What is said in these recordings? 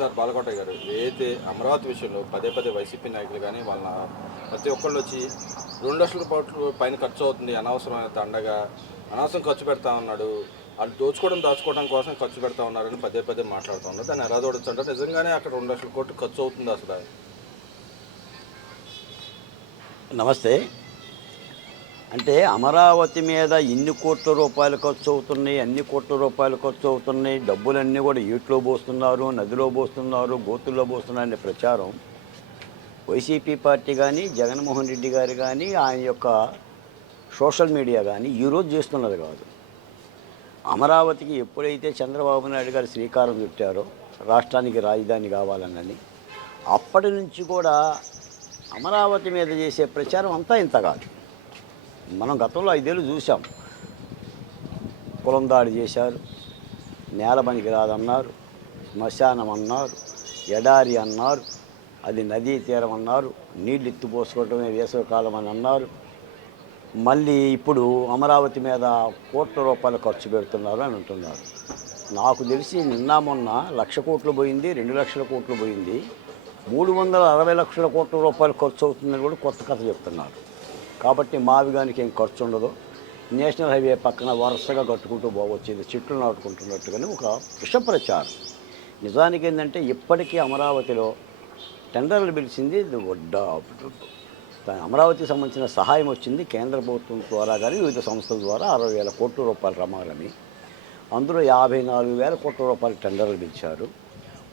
Sir బాలకోట గారు ఏదైతే అమరావతి విషయంలో పదే పదే వైసీపీ నాయకులు కానీ వాళ్ళ ప్రతి ఒక్కళ్ళు వచ్చి 2 లక్షల కోట్లు పైన ఖర్చు అవుతుంది, అనవసరమైన దండగా అనవసరం ఖర్చు పెడతా ఉన్నాడు, వాళ్ళు దాచుకోవడం కోసం ఖర్చు పెడతా ఉన్నారని పదే పదే మాట్లాడుతూ ఉన్నారు. దాన్ని ఎలా చూడొచ్చు అంటే నిజంగానే అక్కడ 2 లక్షల కోట్లు ఖర్చు అవుతుంది అసలు? నమస్తే. అంటే అమరావతి మీద ఇన్ని కోట్ల రూపాయలు ఖర్చు అవుతున్నాయి, అన్ని కోట్ల రూపాయలు ఖర్చు అవుతున్నాయి, డబ్బులన్నీ కూడా ఏట్లో పోస్తున్నారు, నదిలో పోస్తున్నారు, గోతుల్లో పోస్తున్నారు అనే ప్రచారం వైసీపీ పార్టీ కానీ, జగన్మోహన్ రెడ్డి గారు కానీ, ఆయన యొక్క సోషల్ మీడియా కానీ ఈరోజు చేస్తున్నది కాదు. అమరావతికి ఎప్పుడైతే చంద్రబాబు నాయుడు గారు శ్రీకారం చుట్టారో రాష్ట్రానికి రాజధాని కావాలనని, అప్పటి నుంచి కూడా అమరావతి మీద చేసే ప్రచారం అంతా ఇంత కాదు. మనం గతంలో 5 ఏళ్ళు చూసాం. కులం దాడి చేశారు, నేల పనికి రాదన్నారు, శ్మశానం అన్నారు, ఎడారి అన్నారు, అది నదీ తీరం అన్నారు, నీళ్ళు ఎత్తిపోసుకోవటమే వేసవికాలం అని అన్నారు. మళ్ళీ ఇప్పుడు అమరావతి మీద కోట్ల రూపాయలు ఖర్చు పెడుతున్నారు అని అంటున్నారు. నాకు తెలిసి నిన్న మొన్న 1,00,000 కోట్లు పోయింది, 2 లక్షల కోట్లు పోయింది, 360 లక్షల కోట్ల రూపాయలు ఖర్చు అవుతుందని కూడా కొత్త కథ చెప్తున్నారు. కాబట్టి మావిగానికి ఏం ఖర్చు ఉండదు, నేషనల్ హైవే పక్కన వరుసగా కట్టుకుంటూ పోవచ్చేది చెట్లు నాటుకుంటున్నట్టుగానే ఒక విష ప్రచారం. నిజానికి ఏంటంటే ఇప్పటికీ అమరావతిలో టెండర్లు పిలిచింది అమరావతికి సంబంధించిన సహాయం వచ్చింది కేంద్ర ప్రభుత్వం ద్వారా కానీ వివిధ సంస్థల ద్వారా 60,000 కోట్ల రూపాయలు రమాలని. అందులో 54,000 కోట్ల రూపాయలు టెండర్లు పిలిచారు.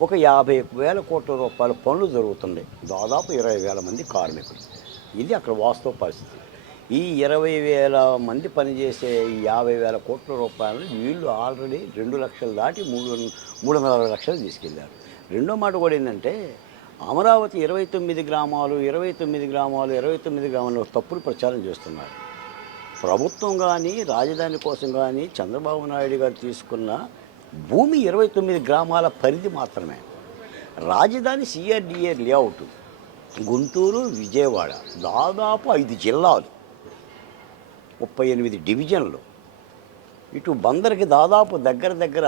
ఒక 50,000 కోట్ల రూపాయల పనులు జరుగుతున్నాయి, దాదాపు 20,000 మంది కార్మికులు. ఇది అక్కడ వాస్తవ పరిస్థితి. ఈ 20,000 మంది పనిచేసే ఈ 50,000 కోట్ల రూపాయలు వీళ్ళు ఆల్రెడీ 2 లక్షలు దాటి 360 లక్షలు తీసుకెళ్లారు. రెండో మాట కూడా ఏంటంటే అమరావతి 29 గ్రామాలు తప్పుడు ప్రచారం చేస్తున్నారు. ప్రభుత్వం కానీ రాజధాని కోసం కానీ చంద్రబాబు నాయుడు గారు తీసుకున్న భూమి 29 గ్రామాల పరిధి మాత్రమే. రాజధాని సిఆర్డిఏ లేఅవుట్ గుంటూరు, విజయవాడ, దాదాపు 5 జిల్లాలు, 38 డివిజన్లు, ఇటు బందర్కి దాదాపు దగ్గర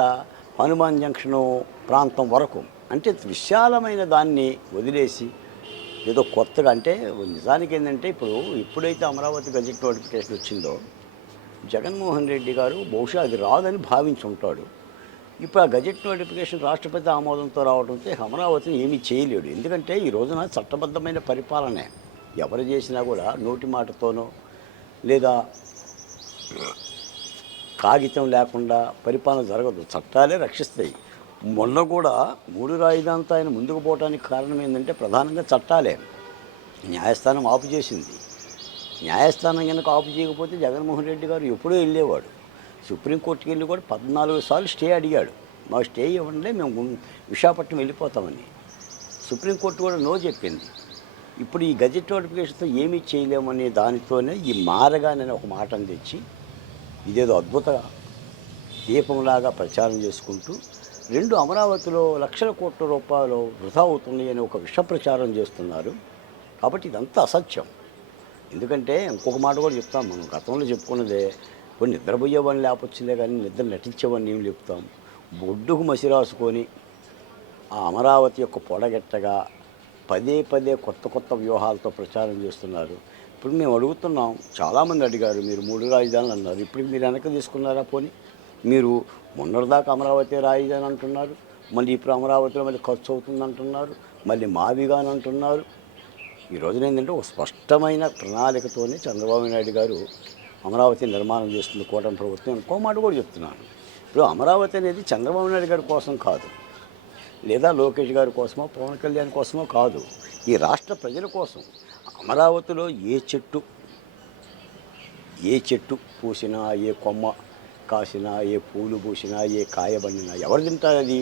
హనుమాన్ జంక్షను ప్రాంతం వరకు. అంటే విశాలమైన దాన్ని వదిలేసి ఏదో కొత్తగా, అంటే నిజానికి ఏంటంటే ఎప్పుడైతే అమరావతి గజెట్ నోటిఫికేషన్ వచ్చిందో జగన్మోహన్ రెడ్డి గారు బహుశా అది రాదని భావించి ఉంటాడు. ఇప్పుడు ఆ గజెట్ నోటిఫికేషన్ రాష్ట్రపతి ఆమోదంతో రావడంతో అమరావతిని ఏమీ చేయలేడు. ఎందుకంటే ఈ రోజున చట్టబద్ధమైన పరిపాలనే ఎవరు చేసినా కూడా నోటి మాటతోనో లేదా కాగితం లేకుండా పరిపాలన జరగదు, చట్టాలే రక్షిస్తాయి. మొన్న కూడా 3 రాజధానితో ఆయన ముందుకు పోవడానికి కారణం ఏంటంటే ప్రధానంగా చట్టాలే. న్యాయస్థానం ఆపు చేసింది. న్యాయస్థానం కనుక ఆపు చేయకపోతే జగన్మోహన్ రెడ్డి గారు ఎప్పుడూ వెళ్ళేవాడు. సుప్రీంకోర్టుకి వెళ్ళి కూడా 14 సార్లు స్టే అడిగాడు. మాకు స్టే ఇవ్వండి, మేము విశాఖపట్నం వెళ్ళిపోతామని. సుప్రీంకోర్టు కూడా నో చెప్పింది. ఇప్పుడు ఈ గజెట్ నోటిఫికేషన్తో ఏమీ చేయలేమనే దానితోనే ఈ మారగానని ఒక మాటను తెచ్చి ఇదేదో అద్భుత దీపంలాగా ప్రచారం చేసుకుంటూ అమరావతిలో లక్షల కోట్ల రూపాయలు వృధా అవుతున్నాయి అని ఒక విష ప్రచారం చేస్తున్నారు. కాబట్టి ఇదంతా అసత్యం. ఎందుకంటే ఇంకొక మాట కూడా చెప్తాం, మనం గతంలో చెప్పుకున్నదే, కొన్ని నిద్రపోయేవాడిని లేపొచ్చిందే కానీ నిద్ర నటించేవాడిని ఏం చెప్తాం. బొడ్డుకు మసి రాసుకొని ఆ అమరావతి యొక్క పొడగెట్టగా పదే కొత్త వ్యూహాలతో ప్రచారం చేస్తున్నారు. ఇప్పుడు మేము అడుగుతున్నాం, చాలామంది అడిగారు, మీరు 3 రాజధానులు అన్నారు, ఇప్పుడు మీరు వెనక్కి తీసుకున్నారా? పోనీ మీరు మొన్నటిదాకా అమరావతి రాజధాని అంటున్నారు, మళ్ళీ ఇప్పుడు అమరావతిలో మళ్ళీ ఖర్చు అవుతుంది అంటున్నారు, మళ్ళీ మావిగాని అంటున్నారు. ఈ రోజున ఏంటంటే ఒక స్పష్టమైన ప్రణాళికతోనే చంద్రబాబు నాయుడు గారు అమరావతి నిర్మాణం చేస్తుంది కూటమి ప్రభుత్వం. ఇంకో మాట కూడా చెప్తున్నాను, ఇప్పుడు అమరావతి అనేది చంద్రబాబు నాయుడు గారి కోసం కాదు, లేదా లోకేష్ గారి కోసమో పవన్ కళ్యాణ్ కోసమో కాదు, ఈ రాష్ట్ర ప్రజల కోసం. అమరావతిలో ఏ చెట్టు పూసినా, ఏ కొమ్మ కాసినా, ఏ పూలు పూసినా, ఏ కాయ బండినా ఎవరు తింటారు? అది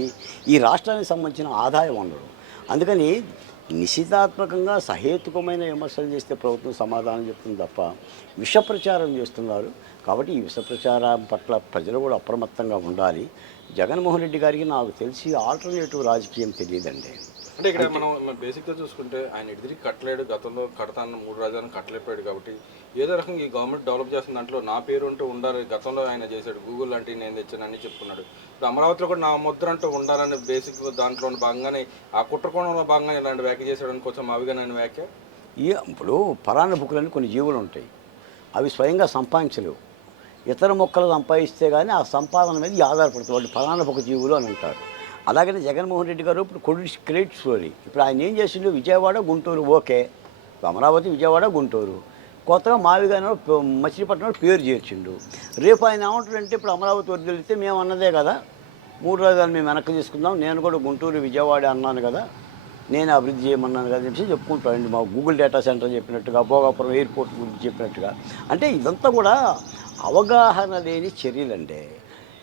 ఈ రాష్ట్రానికి సంబంధించిన ఆదాయ వనరు. అందుకని నిశితాత్మకంగా సహేతుకమైన విమర్శలు చేస్తే ప్రభుత్వం సమాధానం చెప్తుంది తప్ప విష ప్రచారం చేస్తున్నారు. కాబట్టి ఈ విష ప్రచారం పట్ల ప్రజలు కూడా అప్రమత్తంగా ఉండాలి. జగన్మోహన్ రెడ్డి గారికి నాకు తెలిసి ఆల్టర్నేటివ్ రాజకీయం తెలియదండి. అంటే ఇక్కడ మనం బేసిక్గా చూసుకుంటే ఆయన ఎడిదిరికి కట్టలేడు, గతంలో కడతాను 3 రాజధానులు కట్టలేకపోయాడు. కాబట్టి ఏదో రకంగా ఈ గవర్నమెంట్ డెవలప్ చేస్తున్న దాంట్లో నా పేరు ఉంటూ ఉండాలి. గతంలో ఆయన చేశాడు, గూగుల్ లాంటివి నేను తెచ్చాను అన్నీ చెప్పుకున్నాడు. ఇప్పుడు అమరావతిలో కూడా నా ముద్ర అంటూ ఉండాలని బేసిక్ దాంట్లో ఉన్న భాగంగానే ఆ కుట్రకోణంలో భాగంగా ఇలాంటి వ్యాఖ్య చేశాడని కొంచెం అవిగానని వ్యాఖ్య. ఇప్పుడు పరాన్న కొన్ని జీవులు ఉంటాయి, అవి స్వయంగా సంపాదించలేవు. ఇతర మొక్కలు సంపాదిస్తే కానీ ఆ సంపాదన మీద ఆధారపడుతుంది. వాళ్ళు పరాన్నభుక జీవులు అని అంటారు. అలాగనే జగన్మోహన్ రెడ్డి గారు ఇప్పుడు క్రెడిట్ స్టోరీ. ఇప్పుడు ఆయన ఏం చేసిండు, విజయవాడ గుంటూరు ఓకే, అమరావతి విజయవాడ గుంటూరు, కొత్తగా మావిగానే మచిలీపట్నంలో పేరు చేర్చిండు. రేపు ఆయన ఏమంటాడంటే ఇప్పుడు అమరావతి వదిలితే మేము అన్నదే కదా, 3 రాజధానులు మేము వెనక్కి తీసుకుందాం, నేను కూడా గుంటూరు విజయవాడ అన్నాను కదా, నేను అభివృద్ధి చేయమన్నాను కదా చెప్పి చెప్పుకుంటాడండి. మా గూగుల్ డేటా సెంటర్ చెప్పినట్టుగా, భోగాపురం ఎయిర్పోర్ట్ గురించి చెప్పినట్టుగా. అంటే ఇదంతా కూడా అవగాహన లేని చర్యలండి.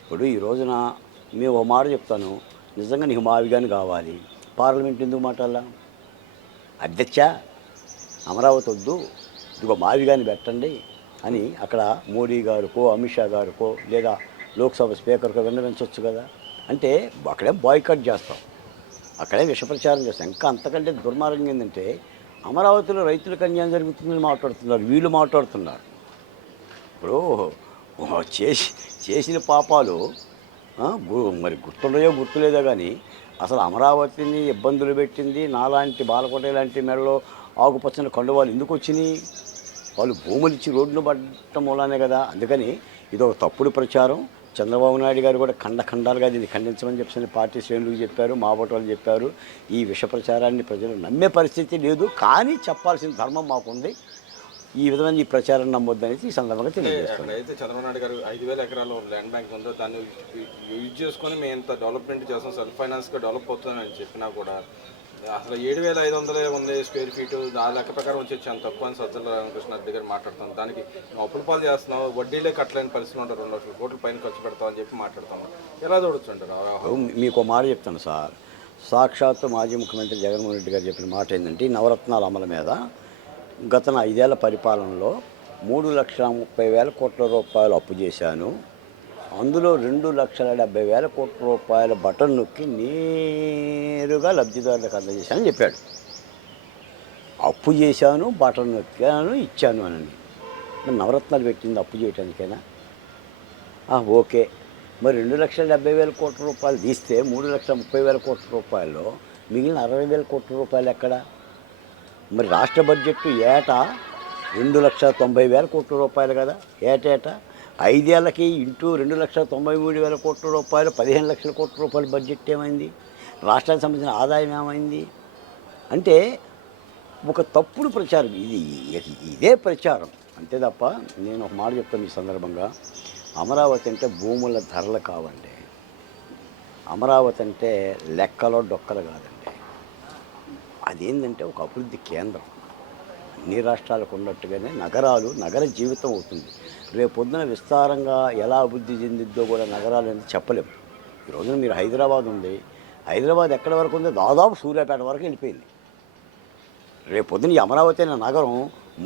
ఇప్పుడు ఈ రోజున మేము ఒక మాట చెప్తాను, నిజంగా నీకు మావిగాని కావాలి, పార్లమెంట్ ఎందుకు మాట్లాడాలా? అధ్యక్ష అమరావతి వద్దు, ఇదిగో మావిగాని పెట్టండి అని అక్కడ మోడీ గారికో అమిత్ షా గారికో లేదా లోక్సభ స్పీకర్కో విన్నవించవచ్చు కదా. అంటే అక్కడే బాయ్కట్ చేస్తాం, అక్కడే విషప్రచారం చేస్తాం. ఇంకా అంతకంటే దుర్మార్గం ఏంటంటే అమరావతిలో రైతులకు అన్యాయం జరుగుతుందని మాట్లాడుతున్నారు, వీళ్ళు మాట్లాడుతున్నారు. ఇప్పుడు చేసిన పాపాలు మరి గుర్తుండయో గుర్తులేదో కానీ అసలు అమరావతిని ఇబ్బందులు పెట్టింది నాలాంటి బాలకోట లాంటి మెడలో ఆకుపచ్చని కండువాలు ఎందుకు వచ్చినాయి? వాళ్ళు భూములు ఇచ్చి రోడ్డును పడటం మూలానే కదా. అందుకని ఇది ఒక తప్పుడు ప్రచారం. చంద్రబాబు నాయుడు గారు కూడా ఖండాలుగా దీన్ని ఖండించమని చెప్పి పార్టీ శ్రేణులకు చెప్పారు, మాబోటి వాళ్ళు చెప్పారు. ఈ విష ప్రచారాన్ని ప్రజలు నమ్మే పరిస్థితి లేదు, కానీ చెప్పాల్సిన ధర్మం మాకుంది. ఈ విధమైన ఈ ప్రచారం నమ్మొద్దనేది ఈ సందర్భంగా తెలియజేస్తాను. అయితే చంద్రబాబు నాయుడు గారు 5,000 ఎకరాలు ల్యాండ్ బ్యాంక్ ఉందో దాన్ని యూజ్ చేసుకొని మేము ఇంత డెవలప్మెంట్ చేస్తాం, సెల్ఫ్ ఫైనాన్స్గా డెవలప్ అవుతుందని చెప్పినా కూడా అసలు 7,500 ఉంది స్క్వేర్ ఫీటు, ఆ లెక్క ప్రకారం వచ్చేసి అంత తక్కువ అని సజ్జల రామకృష్ణ రెడ్డి గారు మాట్లాడుతాం. దానికి అప్పుల పాలు చేస్తున్నావు, వడ్డీలే కట్టలేని పరిస్థితులు ఉంటారు, 2 లక్షల కోట్ల పైన ఖర్చు పెడతాం అని చెప్పి మాట్లాడుతున్నాం. ఎలా చూడొచ్చుంటారు? మీకు ఒక మాట చెప్తాను సార్. సాక్షాత్తు మాజీ ముఖ్యమంత్రి జగన్మోహన్ రెడ్డి గారు చెప్పిన మాట ఏంటంటే, నవరత్నాల అమలు మీద గత 5 ఏళ్ల పరిపాలనలో 3,30,000 కోట్ల రూపాయలు అప్పు చేశాను, అందులో 2,70,000 కోట్ల రూపాయల బటన్ నొక్కి నేరుగా లబ్ధిదారులకు అందజేశానని చెప్పాడు. అప్పు చేశాను, బటన్ నొక్కాను, ఇచ్చాను అని. మరి నవరత్నాలు పెట్టింది అప్పు చేయడానికైనా? ఓకే, మరి 2,70,000 కోట్ల రూపాయలు తీస్తే 3,30,000 కోట్ల రూపాయల్లో మిగిలిన 60,000 కోట్ల రూపాయలు ఎక్కడ? మరి రాష్ట్ర బడ్జెట్ ఏటా 2,90,000 కోట్ల రూపాయలు కదా ఏటేటా. 5 ఏళ్ళకి ఇంటూ 2,93,000 కోట్ల రూపాయలు, 15 లక్షల కోట్ల రూపాయల బడ్జెట్ ఏమైంది? రాష్ట్రానికి సంబంధించిన ఆదాయం ఏమైంది? అంటే ఒక తప్పుడు ప్రచారం ఇదే ప్రచారం అంతే తప్ప. నేను ఒక మాట చెప్తాను ఈ సందర్భంగా, అమరావతి అంటే భూముల ధరలు కావండి, అమరావతి అంటే లెక్కలో డొక్కలు కాదండి. అదేంటంటే ఒక అభివృద్ధి కేంద్రం. అన్ని రాష్ట్రాలకు ఉన్నట్టుగానే నగర జీవితం అవుతుంది. రేపొద్దున విస్తారంగా ఎలా అభివృద్ధి చెందిద్దో కూడా నగరాలు అనేది చెప్పలేము. ఈరోజున మీరు హైదరాబాద్ ఉంది, హైదరాబాద్ ఎక్కడి వరకు ఉందో దాదాపు సూర్యాపేట వరకు వెళ్ళిపోయింది. రేపొద్దున ఈ అమరావతి అనే నగరం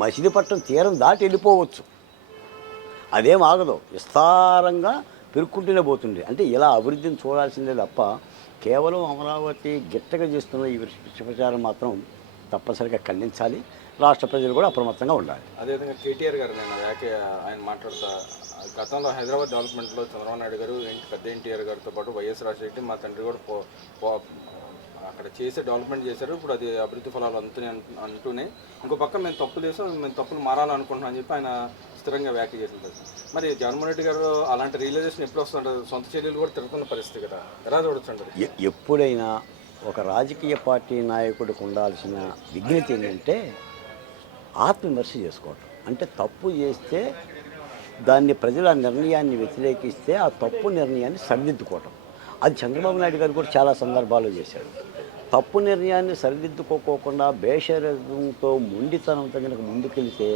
మచిలీపట్నం తీరం దాటి వెళ్ళిపోవచ్చు, అదేం ఆగదు, విస్తారంగా పెరుక్కుంటూనే పోతుంది. అంటే ఇలా అభివృద్ధిని చూడాల్సిందే తప్ప కేవలం అమరావతి గిట్టగా చేస్తున్న ఈ ప్రచారం మాత్రం తప్పనిసరిగా ఖండించాలి. రాష్ట్ర ప్రజలు కూడా అప్రమత్తంగా ఉండాలి. అదేవిధంగా కేటీఆర్ గారు నేను ఆయన మాట్లాడుతా, గతంలో హైదరాబాద్ డెవలప్మెంట్లో చంద్రబాబు నాయుడు గారు పెద్ద ఎన్టీఆర్ గారితో పాటు వైఎస్ రాజశేఖర్ మా తండ్రి కూడా అక్కడ చేసే డెవలప్మెంట్ చేశారు. ఇప్పుడు అది అభివృద్ధి ఫలాలు అంటూనే ఇంకో పక్క మేము తప్పులు చేసాం, మేము తప్పులు మారాలనుకుంటున్నాం అని చెప్పి ఆయన స్థిరంగా వ్యాఖ్య చేసింది. మరి జగన్మోహన్ రెడ్డి గారు అలాంటి రియలైజేషన్ ఎప్పుడు వస్తుంటారు? సొంత చర్యలు కూడా తిరుగుతున్న పరిస్థితి కదా, ఎలా చూడొచ్చంటారు? ఎప్పుడైనా ఒక రాజకీయ పార్టీ నాయకుడికి ఉండాల్సిన విజ్ఞత ఏంటంటే ఆత్మవిమర్శ చేసుకోవటం. అంటే తప్పు చేస్తే దాన్ని ప్రజల నిర్ణయాన్ని వ్యతిరేకిస్తే ఆ తప్పు నిర్ణయాన్ని సరిదిద్దుకోవటం. అది చంద్రబాబు నాయుడు గారు కూడా చాలా సందర్భాల్లో చేశారు. తప్పు నిర్ణయాన్ని సరిదిద్దుకోకుండా బేషరతంతో మొండితనంతో కనుక ముందుకెళ్తే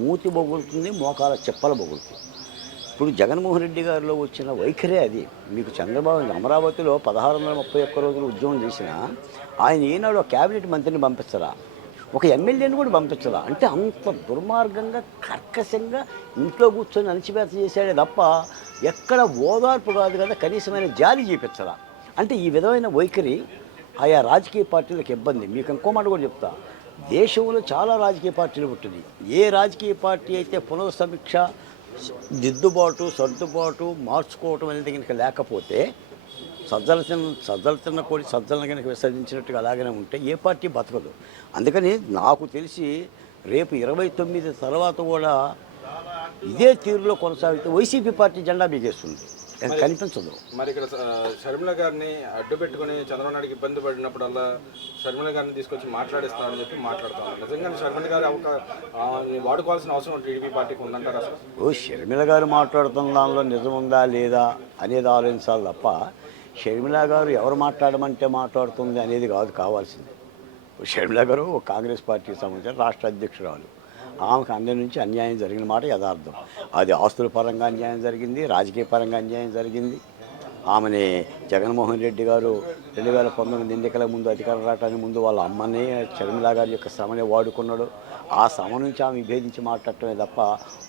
మూతి బొగులుతుంది, మోకాల చెప్పల బొగులుతుంది. ఇప్పుడు జగన్మోహన్ రెడ్డి గారిలో వచ్చిన వైఖరే అది. మీకు చంద్రబాబు అమరావతిలో 1,631 రోజులు ఉద్యమం చేసినా ఆయన ఈనాడు క్యాబినెట్ మంత్రిని పంపిస్తారా, ఒక ఎమ్మెల్యేని కూడా పంపించరా? అంటే అంత దుర్మార్గంగా కర్కశంగా ఇంట్లో కూర్చొని అణచివేత చేశాడే తప్ప ఎక్కడ ఓదార్పు కాదు కదా, కనీసమైన జాలి చూపించరా? అంటే ఈ విధమైన వైఖరి ఆయా రాజకీయ పార్టీలకు ఇబ్బంది. మీకు ఇంకో మాట కూడా చెప్తా, దేశంలో చాలా రాజకీయ పార్టీలు పుట్టింది. ఏ రాజకీయ పార్టీ అయితే పునఃసమీక్ష దిద్దుబాటు సర్దుబాటు మార్చుకోవటం అనేది కనుక లేకపోతే సజ్జల తిన్న కోడి సజ్జలను కనుక విసర్జించినట్టుగా అలాగనే ఉంటే ఏ పార్టీ బతకదు. అందుకని నాకు తెలిసి రేపు 29 తర్వాత కూడా ఇదే తీరులో కొనసాగితే వైసీపీ పార్టీ జెండా బిగేస్తుంది, కనిపించదు. మరి ఇక్కడ షర్మిల గారిని అడ్డు పెట్టుకుని చంద్రబాబు నాయుడుకి ఇబ్బంది పడినప్పుడల్లా షర్మిల గారిని తీసుకొచ్చి మాట్లాడిస్తామని చెప్పి మాట్లాడుతాం. నిజంగా షర్మిల గారు వాడుకోవాల్సిన అవసరం టీడీపీ పార్టీకి ఉందంటారా అసలు? ఓ షర్మిల గారు మాట్లాడుతున్న దానిలో నిజం ఉందా లేదా అనేది ఆలోచించాలి తప్ప షర్మిల గారు ఎవరు మాట్లాడమంటే మాట్లాడుతుంది అనేది కాదు కావాల్సింది. షర్మిల గారు కాంగ్రెస్ పార్టీకి సంబంధించిన రాష్ట్ర అధ్యక్షురాలు. ఆమెకు అందరి నుంచి అన్యాయం జరిగిన మాట యథార్థం. అది ఆస్తుల పరంగా అన్యాయం జరిగింది, రాజకీయ పరంగా అన్యాయం జరిగింది. ఆమెని జగన్మోహన్ రెడ్డి గారు 2019 ఎన్నికల ముందు అధికారం రావడానికి ముందు వాళ్ళ అమ్మనే షర్మిల గారి యొక్క శ్రమనే వాడుకున్నాడు. ఆ శ్రమ నుంచి ఆమె విభేదించి మాట్లాడటమే తప్ప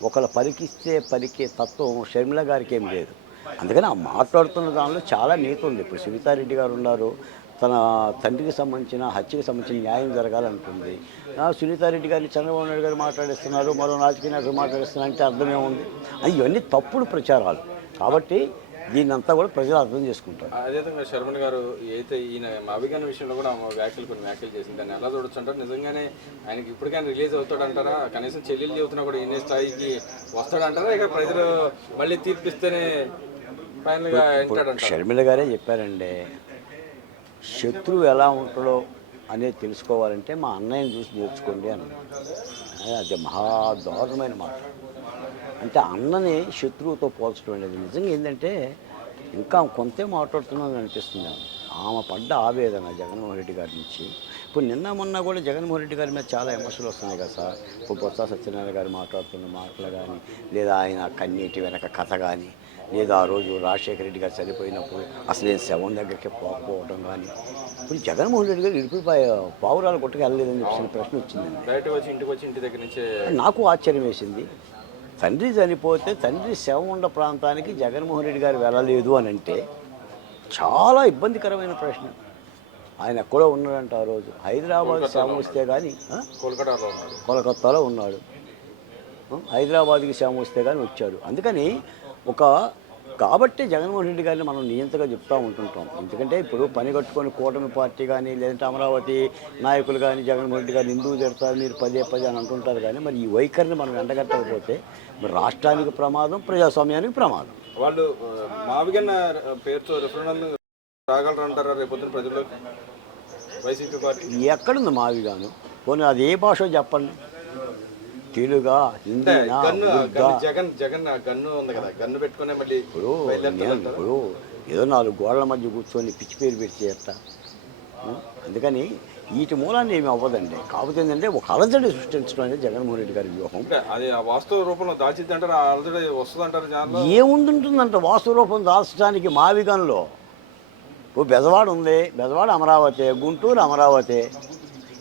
ఒకళ్ళు పలికిస్తే పలికే తత్వం షర్మిల గారికి ఏం లేదు. అందుకని ఆ మాట్లాడుతున్న దానిలో చాలా నీతి ఉంది. ఇప్పుడు సునీతారెడ్డి గారు ఉన్నారు, తన తండ్రికి సంబంధించిన హత్యకు సంబంధించిన న్యాయం జరగాలంటుంది. సునీతారెడ్డి గారిని చంద్రబాబు నాయుడు గారు మాట్లాడిస్తున్నారు, మరో రాజకీయ నాయకులు మాట్లాడిస్తున్నారు అంటే అర్థమే ఉంది. అది ఇవన్నీ తప్పుడు ప్రచారాలు కాబట్టి దీన్నంతా కూడా ప్రజలు అర్థం చేసుకుంటారు. అదేవిధంగా షర్మిల గారు అయితే ఈయన మావిగాని విషయంలో కూడా కొన్ని వ్యాఖ్యలు చేసింది. దాన్ని ఎలా చూడొచ్చు అంటారు? నిజంగానే ఆయనకి ఇప్పటికైనా రిలీజ్ అవుతాడంటారా? కనీసం చెల్లెలు చెబుతున్నా కూడా ఈయన స్థాయికి వస్తాడంటారా? ఇక ప్రజలు మళ్ళీ తీర్పిస్తేనే ఫైనల్గా ఎంటాడంటారు? షర్మిల గారే చెప్పారండి, శత్రువు ఎలా ఉంటాడో అనేది తెలుసుకోవాలంటే మా అన్నయ్యని చూసి నేర్చుకోండి అన్నాడు. అది మహా దారుణమైన మాట. అంటే అన్నని శత్రువుతో పోల్చడం అనేది నిజంగా ఏంటంటే ఇంకా కొంతే మాట్లాడుతున్నాను అనిపిస్తుంది. ఆమె పడ్డ ఆవేదన జగన్మోహన్ రెడ్డి గారి నుంచి. ఇప్పుడు నిన్న మొన్న కూడా జగన్మోహన్ రెడ్డి గారి మీద చాలా విమర్శలు వస్తున్నాయి కదా సార్. ఇప్పుడు బొత్స సత్యనారాయణ గారు మాట్లాడుతున్న మాటలు కానీ, లేదా ఆయన కన్నీటి వెనక కథ కానీ, లేదా ఆ రోజు రాజశేఖర రెడ్డి గారు చనిపోయినప్పుడు అసలు నేను శవం దగ్గరికి పోకపోవడం కానీ, ఇప్పుడు జగన్మోహన్ రెడ్డి గారు ఇడిపోయి పావురాలు కొట్టుకు వెళ్ళలేదని చెప్పిన ప్రశ్న వచ్చిందండి. బయటకు వచ్చి ఇంటి దగ్గర నుంచే నాకు ఆశ్చర్యం వేసింది. తండ్రి చనిపోతే తండ్రి శవం ఉన్న ప్రాంతానికి జగన్మోహన్ రెడ్డి గారు వెళ్ళలేదు అని అంటే చాలా ఇబ్బందికరమైన ప్రశ్న. ఆయన ఎక్కడో ఉన్నాడంట ఆ రోజు. హైదరాబాద్ శవం వస్తే కానీ కోలకత్తాలో ఉన్నాడు, హైదరాబాద్కి శవం వస్తే కానీ వచ్చాడు. అందుకని కాబట్టి జగన్మోహన్ రెడ్డి గారిని మనం నియంతగా చెప్తూ ఉంటుంటాం. ఎందుకంటే ఇప్పుడు పని కట్టుకొని కూటమి పార్టీ కానీ లేదంటే అమరావతి నాయకులు కానీ జగన్మోహన్ రెడ్డి గారిని ఎందుకు చెడతారు మీరు పదే అని అంటుంటారు. కానీ మరి ఈ వైఖరిని మనం ఎండగట్టకపోతే మరి రాష్ట్రానికి ప్రమాదం, ప్రజాస్వామ్యానికి ప్రమాదం. వాళ్ళు మావిగన్న పేరుతో రిఫరెండం రాగలరంటారా రేపొద్దున ప్రజలు? వైసీపీ పార్టీ ఎక్కడుంది మావిగాను? పోనీ అది ఏ భాష చెప్పండి. తెలుగా, హిందీ, జగన్ గన్ను ఉంది కదా, గన్ను పెట్టుకునే మళ్ళీ ఇప్పుడు ఏదో 4 గోడల మధ్య కూర్చొని పిచ్చి పేరు పెట్టి చేస్తా. అందుకని వీటి మూలాన్ని ఏమి అవ్వదండి. కాకపోతే ఏంటంటే ఒక అలజడి సృష్టించడం అనేది జగన్మోహన్ రెడ్డి గారి వ్యూహం. అది వాస్తవ రూపంలో దాల్చిద్దంటారు, అలజడి వస్తుందంటారు. ఏముంటుందంట వాస్తవ రూపం దాల్చడానికి మావిగన్లో? ఓ బెజవాడ ఉంది, బెజవాడ అమరావతి, గుంటూరు అమరావతి,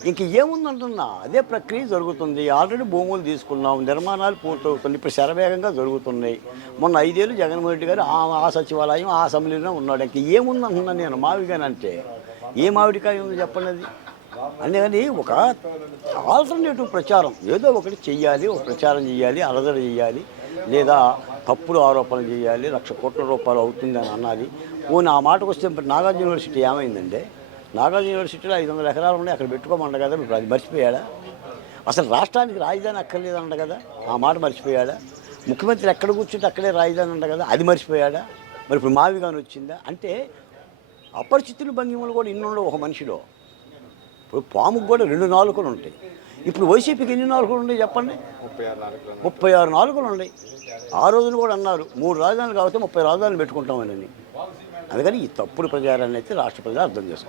ఇంక ఏముందంటున్నా అదే ప్రక్రియ జరుగుతుంది. ఆల్రెడీ భూములు తీసుకున్నాం, నిర్మాణాలు పూర్తవుతుంది, ఇప్పుడు శరవేగంగా జరుగుతున్నాయి. మొన్న 5 ఏళ్ళు జగన్మోహన్ రెడ్డి గారు ఆ సచివాలయం ఆ అసెంబ్లీలో ఉన్నాడు. ఇంక ఏముందంటున్నా నేను మావిగానంటే ఏ మామిడికాయ ఉంది చెప్పండి. అది అందుకని ఒక ఆల్టర్నేటివ్ ప్రచారం ఏదో ఒకటి చెయ్యాలి, ఒక ప్రచారం చేయాలి, అలజడి చేయాలి, లేదా తప్పుడు ఆరోపణలు చేయాలి, 1,00,000 కోట్ల రూపాయలు అవుతుందని అన్నది. పోనీ ఆ మాటకు వస్తే నాగార్జున యూనివర్సిటీ ఏమైందంటే, నాగార్జున యూనివర్సిటీలో 500 ఎకరాలు ఉన్నాయి, అక్కడ పెట్టుకోమంట కదా. ఇప్పుడు అది మర్చిపోయాడా? అసలు రాష్ట్రానికి రాజధాని అక్కర్లేదంట కదా, ఆ మాట మర్చిపోయాడా? ముఖ్యమంత్రి ఎక్కడ కూర్చుంటే అక్కడే రాజధాని అంట కదా, అది మర్చిపోయాడా? మరి ఇప్పుడు మావిగాని వచ్చిందా? అంటే అపరిచితుల భంగిమలు కూడా ఇన్నుండవు ఒక మనిషిలో. ఇప్పుడు పాముకు కూడా 2 నాలుకలు ఉంటాయి. ఇప్పుడు వైసీపీకి ఎన్ని నాలుకలు ఉన్నాయి చెప్పండి? 36 నాలుకలు ఉన్నాయి. ఆ రోజున కూడా అన్నారు 3 రాజధానులు కాబట్టి 30 రాజధానులు పెట్టుకుంటామని. అందుకని ఈ తప్పుడు ప్రచారాన్ని అయితే రాష్ట్ర ప్రజలు అర్థం చేసుకోవాలి.